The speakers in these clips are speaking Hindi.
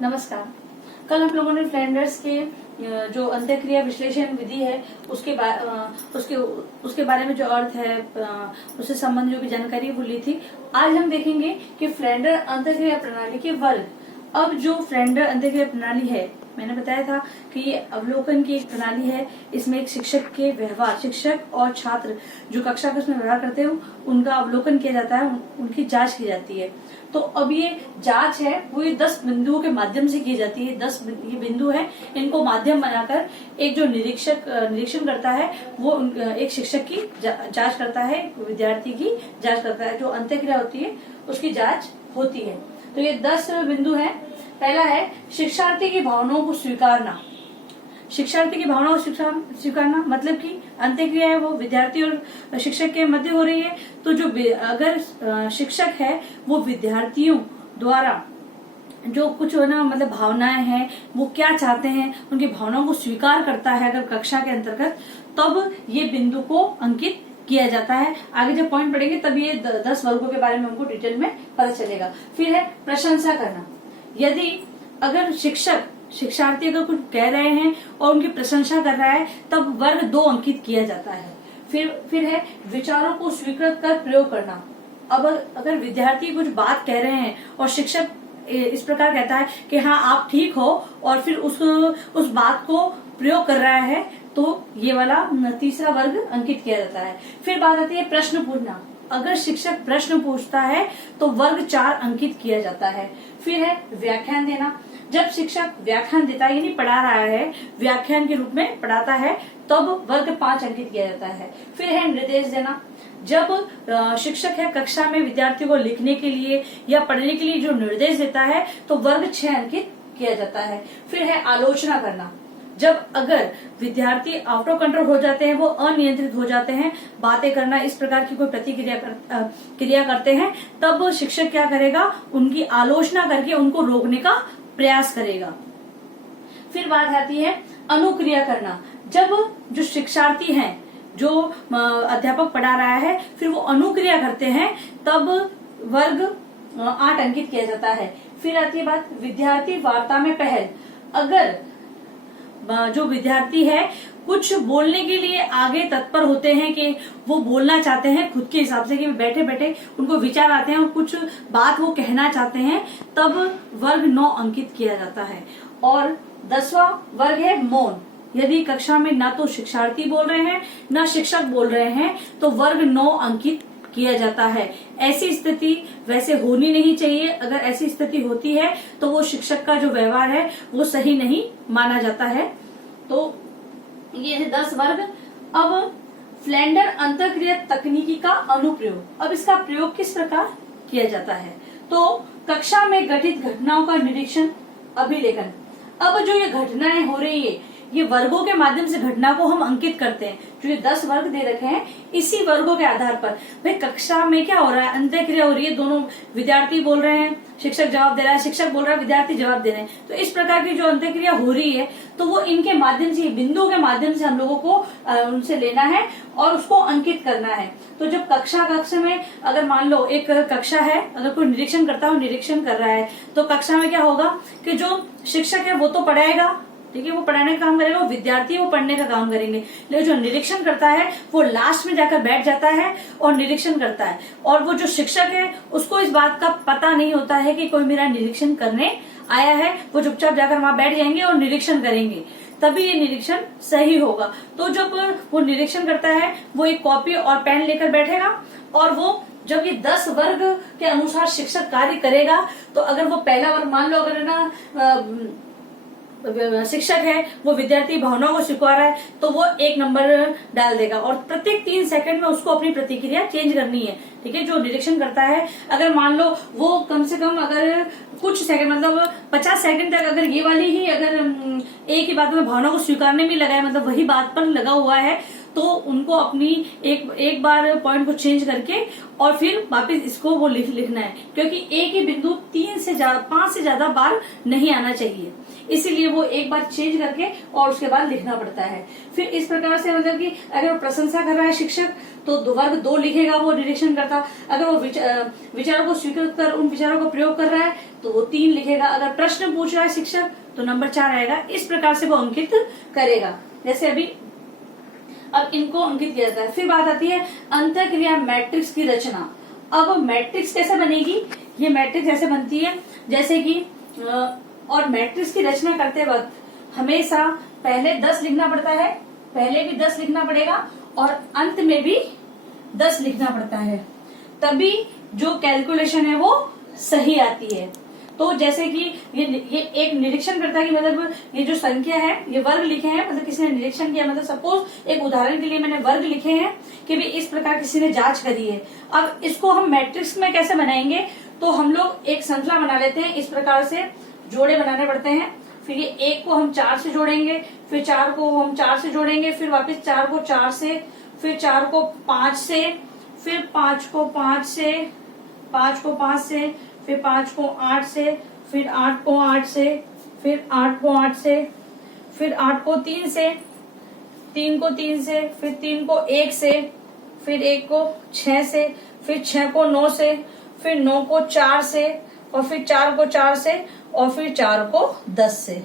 नमस्कार। कल हम लोगों ने फ्लेंडर्स के जो अंत्यक्रिया विश्लेषण विधि है उसके बारे में जो अर्थ है उससे संबंधित जो भी जानकारी वो ली थी। आज हम देखेंगे कि फ्लेंडर अंत्यक्रिया प्रणाली के वर्ग। अब जो फ्लेंडर अंत्यक्रिया प्रणाली है, मैंने बताया था कि ये अवलोकन की एक प्रणाली है। इसमें एक शिक्षक के व्यवहार, शिक्षक और छात्र जो कक्षा में उसमें व्यवहार करते हैं उनका अवलोकन किया जाता है, उनकी जांच की जाती है। तो अब ये जांच है वो ये 10 बिंदुओं के माध्यम से की जाती है। 10 ये बिंदु है, इनको माध्यम बनाकर एक जो निरीक्षण करता है वो एक शिक्षक की जांच करता है, विद्यार्थी की जांच करता है। जो अंत्यक्रिया होती है उसकी जांच होती है। तो ये 10 बिंदु है। पहला है शिक्षार्थी की भावनाओं को स्वीकारना। शिक्षार्थी की भावनाओं को स्वीकारना मतलब कि अंत्यक्रिया है वो विद्यार्थी और शिक्षक के मध्य हो रही है। तो जो अगर शिक्षक है वो विद्यार्थियों द्वारा जो कुछ ना मतलब भावनाएं हैं वो क्या चाहते हैं उनकी भावनाओं को स्वीकार करता है अगर कक्षा के अंतर्गत, तब ये बिंदु को अंकित किया जाता है। आगे जब पॉइंट पढ़ेंगे तब ये 10 वर्गों के बारे में हमको डिटेल में पता चलेगा। फिर है प्रशंसा करना। यदि अगर शिक्षार्थी अगर कुछ कह रहे हैं और उनकी प्रशंसा कर रहा है तब वर्ग 2 अंकित किया जाता है। फिर है विचारों को स्वीकृत कर प्रयोग करना। अब अगर विद्यार्थी कुछ बात कह रहे हैं और शिक्षक इस प्रकार कहता है कि हाँ आप ठीक हो और फिर उस बात को प्रयोग कर रहा है तो ये वाला तीसरा वर्ग अंकित किया जाता है। फिर बात आती है प्रश्न पूछना। अगर शिक्षक प्रश्न पूछता है तो वर्ग 4 अंकित किया जाता है। फिर है व्याख्यान देना। जब शिक्षक व्याख्यान देता है यानी पढ़ा रहा है, व्याख्यान के रूप में पढ़ाता है तब वर्ग 5 अंकित किया जाता है। फिर है निर्देश देना। जब शिक्षक है कक्षा में विद्यार्थियों को लिखने के लिए या पढ़ने के लिए जो निर्देश देता है तो वर्ग 6 अंकित किया जाता है। फिर है आलोचना करना। जब अगर विद्यार्थी आउट ऑफ कंट्रोल हो जाते हैं, वो अनियंत्रित हो जाते हैं, बातें करना इस प्रकार की कोई क्रिया करते हैं, तब शिक्षक क्या करेगा, उनकी आलोचना करके उनको रोकने का प्रयास करेगा। फिर बात आती है अनुक्रिया करना। जब जो शिक्षार्थी हैं, जो अध्यापक पढ़ा रहा है, फिर वो अनुक्रिया करते हैं तब वर्ग 8 अंकित किया जाता है। फिर आती है बात विद्यार्थी वार्ता में पहल। अगर जो विद्यार्थी है कुछ बोलने के लिए आगे तत्पर होते हैं कि वो बोलना चाहते हैं खुद के हिसाब से, कि बैठे बैठे उनको विचार आते हैं और कुछ बात वो कहना चाहते हैं, तब वर्ग 9 अंकित किया जाता है। और 10वां वर्ग है मौन। यदि कक्षा में ना तो शिक्षार्थी बोल रहे हैं ना शिक्षक बोल रहे हैं तो वर्ग 9 अंकित किया जाता है। ऐसी स्थिति वैसे होनी नहीं चाहिए। अगर ऐसी स्थिति होती है तो वो शिक्षक का जो व्यवहार है वो सही नहीं माना जाता है। तो ये है 10 वर्ग। अब फ्लेंडर अंतःक्रिया तकनीकी का अनुप्रयोग। अब इसका प्रयोग किस प्रकार किया जाता है, तो कक्षा में घटित घटनाओं का निरीक्षण, अभिलेखन। अब जो ये घटनाएं हो रही है ये वर्गों के माध्यम से घटना को हम अंकित करते हैं। जो ये 10 वर्ग दे रखे हैं इसी वर्गों के आधार पर भाई कक्षा में क्या हो रहा है, अंत्यक्रिया हो रही है, दोनों विद्यार्थी बोल रहे हैं, शिक्षक जवाब दे रहा है, शिक्षक बोल रहा है, विद्यार्थी जवाब दे रहे हैं। तो इस प्रकार की जो अंत्यक्रिया हो रही है तो वो इनके माध्यम से, बिंदुओं के माध्यम से हम लोगों को उनसे लेना है और उसको अंकित करना है। तो जब कक्षा में अगर मान लो एक कक्षा है, अगर कोई निरीक्षण करता है, निरीक्षण कर रहा है, तो कक्षा में क्या होगा कि जो शिक्षक है वो तो पढ़ाएगा, ठीक है, वो पढ़ाने का काम करेगा, विद्यार्थी वो पढ़ने का काम करेंगे। लेकिन जो निरीक्षण करता है वो लास्ट में जाकर बैठ जाता है और निरीक्षण करता है। और वो जो शिक्षक है उसको इस बात का पता नहीं होता है कि कोई मेरा निरीक्षण करने आया है। वो चुपचाप जाकर वहां बैठ जाएंगे और निरीक्षण करेंगे, तभी ये निरीक्षण सही होगा। तो जब वो निरीक्षण करता है वो एक कॉपी और पेन लेकर बैठेगा और वो जब ये 10 वर्ग के अनुसार शिक्षक कार्य करेगा तो अगर वो पहला वर्ग मान लो अगर ना शिक्षक है वो विद्यार्थी भावनाओं को स्वीकार रहा है तो वो 1 नंबर डाल देगा और प्रत्येक 3 सेकंड में उसको अपनी प्रतिक्रिया चेंज करनी है। ठीक है, जो निरीक्षण करता है अगर मान लो वो कम से कम अगर कुछ सेकंड मतलब 50 सेकंड तक अगर ये वाली ही अगर एक ही बात में भावना को स्वीकारने में लगा है, मतलब वही बात पर लगा हुआ है, तो उनको अपनी एक बार पॉइंट को चेंज करके और फिर वापस इसको वो लिखना है, क्योंकि एक ही बिंदु 5 से ज्यादा बार नहीं आना चाहिए, इसीलिए वो एक बार चेंज करके और उसके बाद लिखना पड़ता है। फिर इस प्रकार से मतलब कि अगर प्रशंसा कर रहा है शिक्षक तो वर्ग 2 लिखेगा, वो निरीक्षण करता। अगर वो विचारों को स्वीकृत कर उन विचारों को प्रयोग कर रहा है तो वो 3 लिखेगा। अगर प्रश्न पूछ रहा है शिक्षक तो नंबर 4 आएगा। इस प्रकार से वो अंकित करेगा। जैसे अब इनको अंकित किया जाता है। फिर बात आती है अंतःक्रिया मैट्रिक्स की रचना। अब मैट्रिक्स कैसे बनेगी, ये मैट्रिक्स ऐसे बनती है जैसे कि और मैट्रिक्स की रचना करते वक्त हमेशा पहले 10 लिखना पड़ता है, पहले भी 10 लिखना पड़ेगा और अंत में भी 10 लिखना पड़ता है, तभी जो कैलकुलेशन है वो सही आती है। तो जैसे कि ये एक निरीक्षण करता है कि मतलब ये जो संख्या है ये वर्ग लिखे हैं, मतलब किसी ने निरीक्षण किया, मतलब सपोज एक उदाहरण के लिए मैंने वर्ग लिखे हैं कि भी इस प्रकार किसी ने जांच करी है। अब इसको हम मैट्रिक्स में कैसे बनाएंगे, तो हम लोग एक श्रृंखला बना लेते हैं। इस प्रकार से जोड़े बनाने पड़ते हैं। फिर ये 1 को हम 4 से जोड़ेंगे, फिर 4 को हम 4 से जोड़ेंगे, फिर वापस 4 को 4 से, फिर 4 को 5 से, फिर 5 को 5 से, 5 को 5 से, फिर 5 को 8 से, फिर 8 को 8 से, फिर 8 को 8 से, फिर 8 को 3 से, 3 को 3 से, फिर 3 को 1 से, फिर 1 को 6 से, फिर 6 को 9 से, फिर 9 को 4 से, और फिर 4 को 4 से, और फिर 4 को 10 से।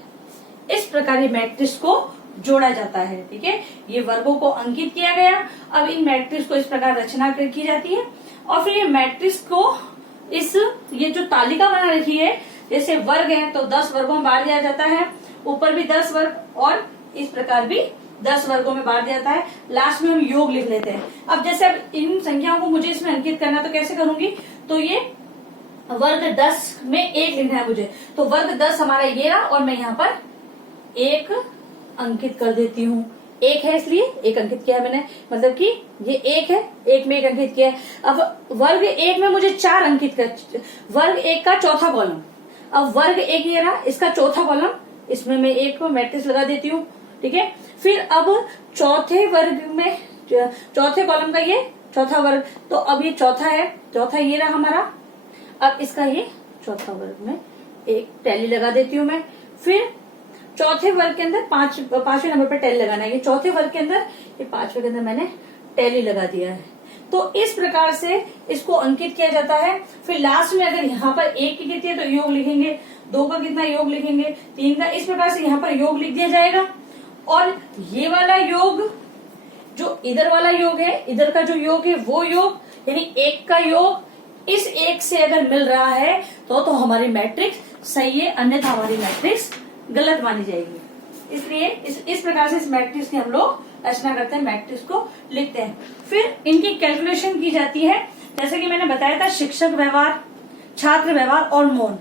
इस प्रकार ये मैट्रिक्स को जोड़ा जाता है। ठीक है, ये वर्गों को अंकित किया गया। अब इन मैट्रिक्स को इस प्रकार रचना की जाती है और फिर ये मैट्रिक्स को ये जो तालिका बना रखी है, जैसे वर्ग है तो 10 वर्गों में बांट दिया जाता है, ऊपर भी 10 वर्ग और इस प्रकार भी 10 वर्गों में बांट दिया जाता है। लास्ट में हम योग लिख लेते हैं। अब जैसे अब इन संख्याओं को मुझे इसमें अंकित करना, तो कैसे करूंगी, तो ये वर्ग 10 में 1 लिखना है मुझे, तो वर्ग 10 हमारा ये रहा और मैं यहाँ पर 1 अंकित कर देती हूँ। 1 है इसलिए 1 अंकित किया है मैंने, मतलब कि ये 1 है, 1 में 1 अंकित किया है। अब वर्ग 1 में मुझे 4 अंकित कर, वर्ग 1 का चौथा कॉलम, अब वर्ग 1 ये रहा, इसका चौथा कॉलम, इसमें मैं 1 मैट्रिक्स लगा देती हूँ। ठीक है, फिर अब चौथे वर्ग में चौथे कॉलम का ये चौथा वर्ग, तो अब ये चौथा है, चौथा ये रहा हमारा। अब इसका ये चौथा वर्ग में एक टैली लगा देती हूँ मैं। फिर चौथे वर्ग के अंदर 5वें नंबर पर टैली लगाना है। ये चौथे वर्ग के अंदर, ये 5वें के अंदर मैंने टैली लगा दिया है। तो इस प्रकार से इसको अंकित किया जाता है। फिर लास्ट में अगर यहाँ पर 1 की कितनी है तो योग लिखेंगे, 2 का कितना योग लिखेंगे, 3 का, इस प्रकार से यहाँ पर योग लिख दिया जाएगा। और ये वाला योग, जो इधर वाला योग है, इधर का जो योग है वो योग, यानी 1 का योग इस 1 से अगर मिल रहा है तो हमारी मैट्रिक्स सही है, अन्यथा हमारी मैट्रिक्स गलत मानी जाएगी। इसलिए इस प्रकार से इस मैट्रिक्स की हम लोग रचना करते हैं, मैट्रिक्स को लिखते हैं। फिर इनकी कैलकुलेशन की जाती है, जैसे कि मैंने बताया था शिक्षक व्यवहार, छात्र व्यवहार और मौन,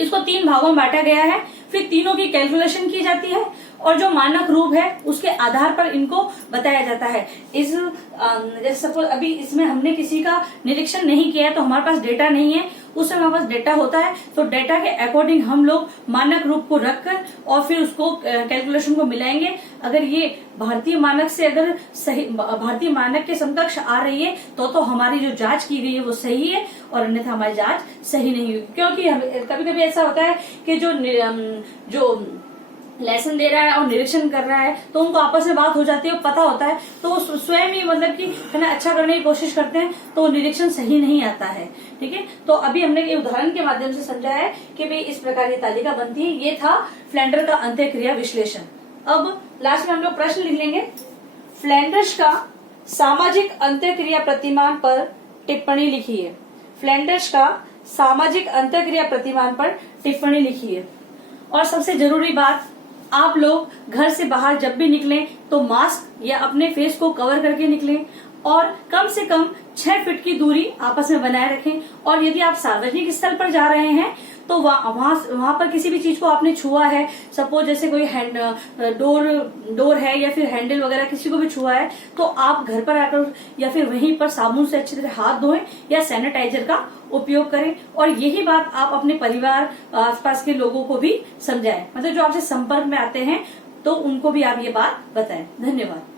इसको 3 भागों में बांटा गया है। फिर तीनों की कैलकुलेशन की जाती है और जो मानक रूप है उसके आधार पर इनको बताया जाता है। जैसे सपोज अभी इसमें हमने किसी का निरीक्षण नहीं किया है तो हमारे पास डेटा नहीं है, उस समय हमारे पास डेटा होता है, तो डेटा के अकॉर्डिंग हम लोग मानक रूप को रखकर और फिर उसको कैलकुलेशन को मिलाएंगे। अगर ये भारतीय मानक से अगर सही, भारतीय मानक के समकक्ष आ रही है तो हमारी जो जांच की गई है वो सही है, और अन्यथा हमारी जांच सही नहीं हुई। क्योंकि कभी कभी ऐसा होता है कि जो लेसन दे रहा है और निरीक्षण कर रहा है तो उनको आपस में बात हो जाती है, पता होता है, तो वो स्वयं ही मतलब कि है ना अच्छा करने की कोशिश करते हैं, तो निरीक्षण सही नहीं आता है। ठीक है, तो अभी हमने ये उदाहरण के माध्यम से समझा है कि भाई इस प्रकार की तालिका बनती है। ये था फ्लैंडर का अंतःक्रिया विश्लेषण। अब लास्ट में हम लोग प्रश्न लिख लेंगे। फ्लैंडर्स का सामाजिक अंतःक्रिया प्रतिमान पर टिप्पणी लिखिए। फ्लैंडर्स का सामाजिक अंतःक्रिया प्रतिमान पर टिप्पणी लिखिए। और सबसे जरूरी बात, आप लोग घर से बाहर जब भी निकलें तो मास्क या अपने फेस को कवर करके निकलें और कम से कम 6 फीट की दूरी आपस में बनाए रखें। और यदि आप सार्वजनिक स्थल पर जा रहे हैं तो वहां पर किसी भी चीज को आपने छुआ है, सपोज जैसे कोई डोर है या फिर हैंडल वगैरह किसी को भी छुआ है, तो आप घर पर आकर या फिर वहीं पर साबुन से अच्छी तरह हाथ धोएं या सैनिटाइजर का उपयोग करें। और यही बात आप अपने परिवार आसपास के लोगों को भी समझाएं, मतलब जो आपसे संपर्क में आते हैं तो उनको भी आप ये बात बताएं। धन्यवाद।